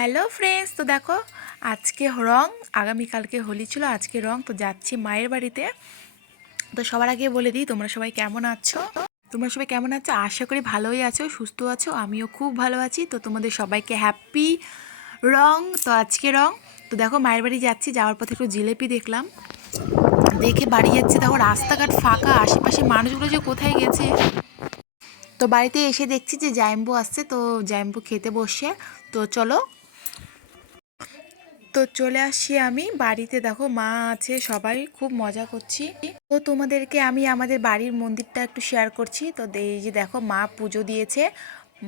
Hello friends, তো দেখো আজকে রং, আগামীকালকে হোলি ছিল, আজকে রং। তো যাচ্ছি মায়ের বাড়িতে। তো সবার আগে বলে দিই, তোমরা সবাই কেমন আছো? আশা করি ভালোই আছো, সুস্থ আছো। আমিও খুব ভালো আছি। তো তোমাদের সবাইকে হ্যাপি রং। তো আজকে রং। তো দেখো মায়ের বাড়ি যাচ্ছি, যাওয়ার পথে একটু জিলেপি দেখলাম, দেখে বাড়ি যাচ্ছে। দেখো রাস্তাঘাট ফাঁকা, আশেপাশে মানুষগুলো যে কোথায় গেছে। তো বাড়িতে এসে দেখছি যে জাইম্বু আসছে, তো জাইম্বু খেতে বসে। তো চলো, তো চলে আসছি আমি বাড়িতে। দেখো মা আছে, সবাই খুব মজা করছি। তো তোমাদেরকে আমি আমাদের বাড়ির মন্দিরটা একটু শেয়ার করছি। তো এই যে দেখো মা পুজো দিয়েছে,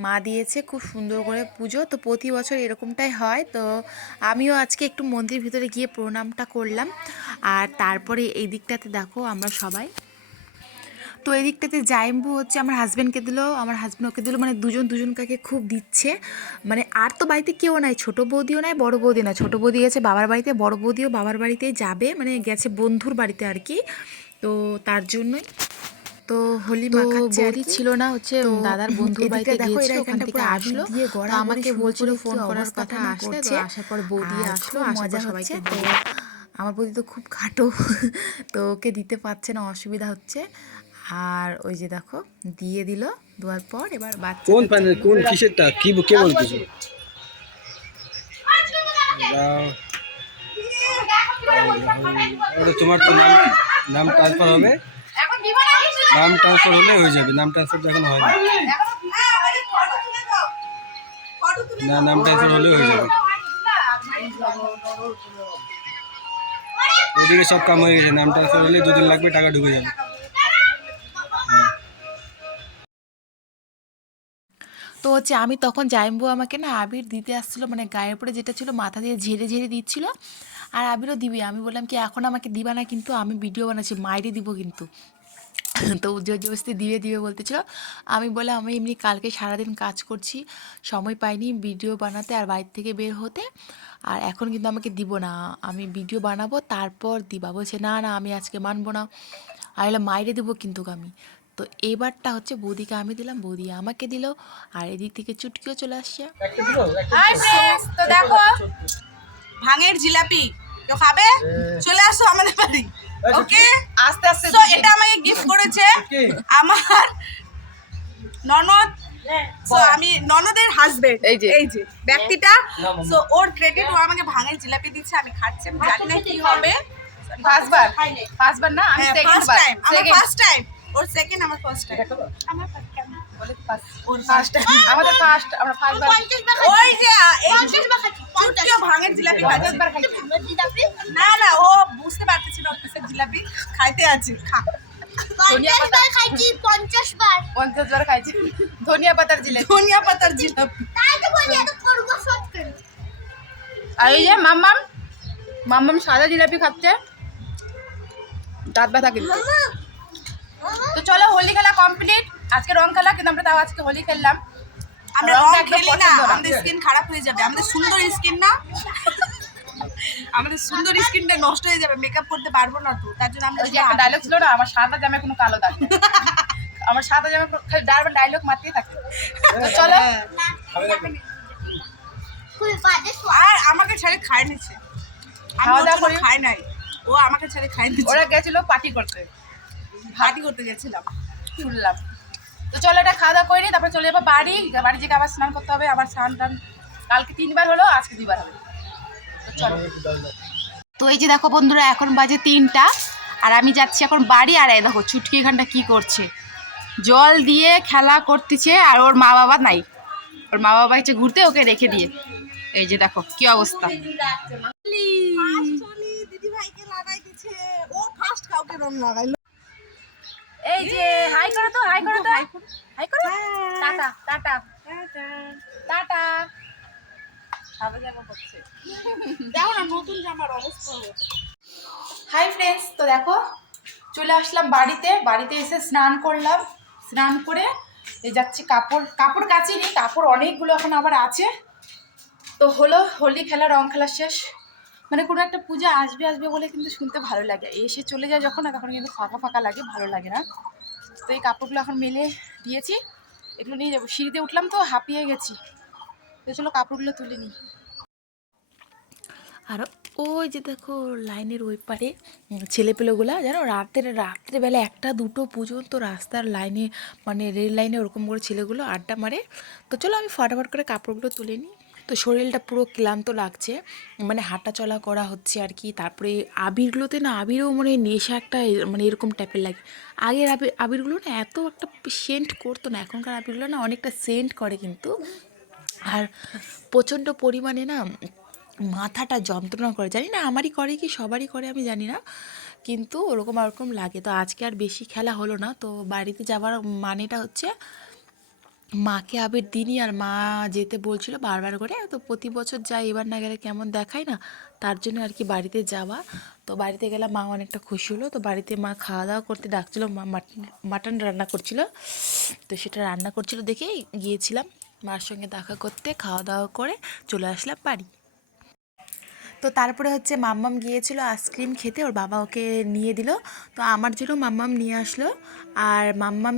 মা দিয়েছে খুব সুন্দর করে পুজো। তো প্রতি বছর এরকমটাই হয়। তো আমিও আজকে একটু মন্দির ভিতরে গিয়ে প্রণামটা করলাম। আর তারপরে এই দিকটাতে দেখো আমরা সবাই, তো এই দিকটাতে জাইম্বু হচ্ছে আমার হাজব্যান্ডকে দিল, আমার হাজব্যান্ড ওকে দিল, মানে দুজন দুজনকাকে খুব দিচ্ছে। মানে আর তো বাড়িতে কেউ নাই, ছোটো বৌদিও নাই, বড় বৌদি না। ছোটো বৌদি গেছে বাবার বাড়িতে, বড় বৌদিও বাবার বাড়িতেই যাবে, মানে গেছে বন্ধুর বাড়িতে আর কি। তো তার জন্যই তো হোলি মাখাচ্ছে। বৌদি ছিল না, হচ্ছে দাদার বন্ধুর বাড়িতে গিয়েছিল, ওখান থেকে আসলো। তো আমাকে বলছিল ফোন করার কথা, আসলে তো আসার পর বৌদি আসলো, মজা হচ্ছে। তো আমার বৌদি তো খুব খাটো, তো ওকে দিতে পারছে না, অসুবিধা হচ্ছে। আর ওই যে দেখো দিয়ে দিল, দেওয়ার পর এবার বাচ্চা কোন প্যানেল, কোন কিসেরটা, কি কে বলতেছে? তোমার তো নাম ট্রান্সফার হবে, নাম ট্রান্সফার হলে হয়ে যাবে। নাম ট্রান্সফার এখন হয় না, নাম ট্রান্সফার হলে হয়ে যাবে। এদিকে সব কাম হয়ে গেছে, নাম ট্রান্সফার হলে 2 দিন লাগবে, টাকা ঢুকে যাবে। তো হচ্ছে আমি তখন জাইম্বু আমাকে না আবির দিতে আসছিলো, মানে গায়ের উপরে যেটা ছিল মাথা দিয়ে ঝেড়ে ঝেড়ে দিচ্ছিল। আর আবিরও দিবি, আমি বললাম কি এখন আমাকে দিবা না, কিন্তু আমি ভিডিও বানাচ্ছি, মাইরে দিব কিন্তু। তো জোর জবরদস্তি দিবে দিবে বলতেছিল। আমি বলে আমি এমনি কালকে সারাদিন কাজ করছি, সময় পাইনি ভিডিও বানাতে আর বাড়ির থেকে বের হতে। আর এখন কিন্তু আমাকে দিব না, আমি ভিডিও বানাবো তারপর দিবা। বলছে না না, আমি আজকে মানবো না। আর এলো মাইরে দেবো কিন্তু আমি। তো এবারটা হচ্ছে বৌদিকে আমি দিলাম, বৌদি আমাকে দিল। আর এদিক থেকে চুটকিও চলে আসছে। হাই ফ্রেন্ডস, তো দেখো ভাঙের জিলাপি কেউ খাবে? চলে আসো আমাদের বাড়ি। ওকে, আস্তে আস্তে। তো এটা আমাকে গিফট করেছে আমার ননদ। সো আমি ননদের হাজবেন্ড, এই যে ব্যক্তিটা। সো ওর ক্রেডিট, ও আমাকে ভাঙের জিলাপি দিচ্ছে, আমি খাচ্ছি। আমি জানি না কি হবে। ফার্স্টবার না, আমি সেকেন্ড টাইম। আমার ফার্স্ট টাইম, ওর সেকেন্ড, আমার ফার্স্ট টাইম। আমার ফার্স্ট টাইম বলে ওর ফার্স্ট টাইম, আমাদের ফার্স্ট। আমরা ফার্স্ট বার ওই যে এই 50 বার খাচ্ছি, 50 ভাঙের জিলাপি খাচ্ছি। না না, ও বুঝতে পারতেছিল না কিসের জিলাপি খাইতে আছে। খা, 50 বার খাইছি, 50 বার 50 বার খাইছি ধনিয়া পাতার জিলাপি। ধনিয়া পাতার জিলাপি, তাই তো বলি এত করব শর্ট করে। আর এই যে মাম্মাম, মাম্মাম সাদা জিলাপি খাচ্ছে, দাঁত ব্যথা কিন্তু। তো চলো, হোলি খেলা কমপ্লিট। আজকে রং খেলা, কিন্তু আমরা তাও আজকে হোলি খেললাম। আমরা রং খেলি না, আমাদের স্কিন খারাপ হয়ে যাবে। আমাদের সুন্দর স্কিন না, আমাদের সুন্দর স্কিনটা নষ্ট হয়ে যাবে, মেকআপ করতে পারবো না। তো তার জন্য আমরা, একটা ডায়লগ ছিল না, আমার সাদা জামে কোনো কালো দাগ নেই। আমার সাদা জামে খালি ডায়লগ মারতেই থাকে। তো চলো, আর আমাকে ছেড়ে খায় নিচ্ছে, খাওয়া দাওয়া করে খায় নাই। ও আমাকে ছেড়ে খায় নিচ্ছে। ওরা গেছিল পার্টি করতে গেছিলাম শুনলাম। তো চলো এটা খাওয়া দাওয়া করে নিই, তারপরে চলে যাবো বাড়ি থেকে আবার স্নান করতে হবে। আবার স্নান টান কালকে 3 বার হলো, আজকে 2 বার হবে। তো চলো। তো এই যে দেখো বন্ধুরা, এখন বাজে 3টা, আর আমি যাচ্ছি এখন বাড়ি। আর এই দেখো চুটকি এখানটা কি করছে, জল দিয়ে খেলা করতেছে। আর ওর মা বাবা নাই, ওর মা বাবা হচ্ছে ঘুরতে, ওকে রেখে দিয়ে। এই যে দেখো কি অবস্থা। এই যে হাই করো তো, হাই করো তো, হাই করো, টাটা টাটা টাটা। দেখো না নতুন জামার অবস্থা। হাই ফ্রেন্ডস, তো দেখো চলে আসলাম বাড়িতে এসে স্নান করলাম। স্নান করে এই যাচ্ছি, কাপড় কাচিনি, কাপড় অনেকগুলো এখন আবার আছে। তো হলো হোলি খেলা, রং খেলা শেষ। মানে কোনো একটা পূজা আসবে বলে কিন্তু শুনতে ভালো লাগে, এসে চলে যায় যখন, না তখন কিন্তু ফাঁকা ফাঁকা লাগে, ভালো লাগে না। তো এই কাপড়গুলো এখন মেলে দিয়েছি, এগুলো নিয়ে যাবো। সিঁড়িতে উঠলাম তো হাঁপিয়ে গেছি। তো চলো কাপড়গুলো তুলে নিই। আর ওই যে দেখো লাইনের ওই পারে ছেলেপেলেগুলা জানো রাত্রেবেলা 1-2 পর্যন্ত রাস্তার লাইনে মানে রেল লাইনে ওরকম করে ছেলেগুলো আড্ডা মারে। তো চলো আমি ফটাফট করে কাপড়গুলো তুলে নিই। তো শরীরটা পুরো ক্লান্ত লাগছে, মানে হাঁটা চলা করা হচ্ছে আর কি। তারপরে আবিরগুলোতে না, আবিরও মানে নেশা একটা মানে এরকম টাইপের লাগে। আগের আবিরগুলো না এত একটা সেন্ট করতো না, এখনকার আবিরগুলো না অনেকটা সেন্ট করে কিন্তু। আর প্রচণ্ড পরিমাণে না মাথাটা যন্ত্রণা করে, জানি না আমারই করে কি সবারই করে আমি জানি না, কিন্তু ওরকম ওরকম লাগে। তো আজকে আর বেশি খেলা হলো না। তো বাড়িতে যাওয়ার মানেটা হচ্ছে মাকে আবির দিনই, আর মা যেতে বলছিল বারবার করে। তো প্রতি বছর যাই, এবার না গেলে কেমন দেখায় না, তার জন্য আর কি বাড়িতে যাওয়া। তো বাড়িতে গেলাম, মা অনেকটা খুশি হলো। তো বাড়িতে মা খাওয়া দাওয়া করতে ডাকছিল, মা মাটন রান্না করছিল। তো সেটা রান্না করছিল দেখেই গিয়েছিলাম মার সঙ্গে দেখা করতে, খাওয়া দাওয়া করে চলে আসলাম বাড়ি। তো তারপরে হচ্ছে মাম্মাম গিয়েছিল আইসক্রিম খেতে, ওর বাবা ওকে নিয়ে দিল। তো আমার জন্য মাম্মাম নিয়ে আসলো। আর মাম্মাম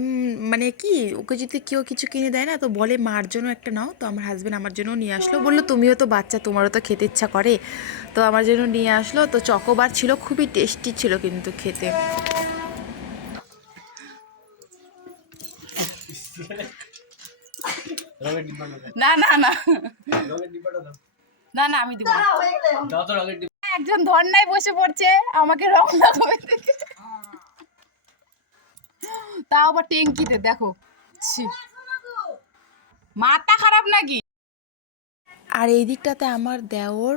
মানে কি, ওকে যদি কেউ কিছু কিনে দেয় না তো বলে মার জন্য একটা নাও। তো আমার হাজব্যান্ড আমার জন্য নিয়ে আসলো, বললো তুমিও তো বাচ্চা, তোমারও তো খেতে ইচ্ছা করে। তো আমার জন্য নিয়ে আসলো। তো চকোবার ছিল, খুবই টেস্টি ছিল কিন্তু খেতে। রঙের ডিব্বাটা দাও। না না না রঙের ডিব্বাটা দাও। না না আমি দিব না। দাও তো রঙের ডিব্বা। একজন ধর্নায় বসে পড়ছে আমাকে রং লাগাবে, তাও আবার ট্যাঙ্কিতে। দেখো ছি, মাথা খারাপ নাকি? আর এই দিকটাতে আমার দেওর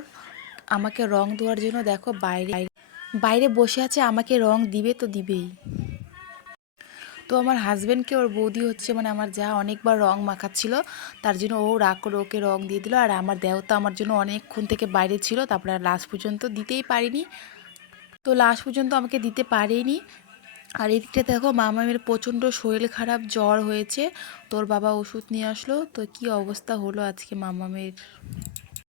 আমাকে রং দেওয়ার জন্য দেখো বাইরে বাইরে বসে আছে, আমাকে রং দিবে তো দিবেই। তো আমার হাজব্যান্ডকে ওর বৌদি হচ্ছে মানে আমার যা অনেকবার রং মাখাচ্ছিল, তার জন্য ও রাগ করে ওকে রং দিয়ে দিল। আর আমার দেও তো আমার জন্য অনেকক্ষণ থেকে বাইরে ছিল, তারপরে আর লাস্ট পর্যন্ত দিতেই পারিনি। তো লাস্ট পর্যন্ত আমাকে দিতে পারেনি। আর এদিকটা দেখো মামামের প্রচণ্ড শরীর খারাপ, জ্বর হয়েছে। তোর বাবা ওষুধ নিয়ে আসলো। তো কি অবস্থা হলো আজকে মামামের।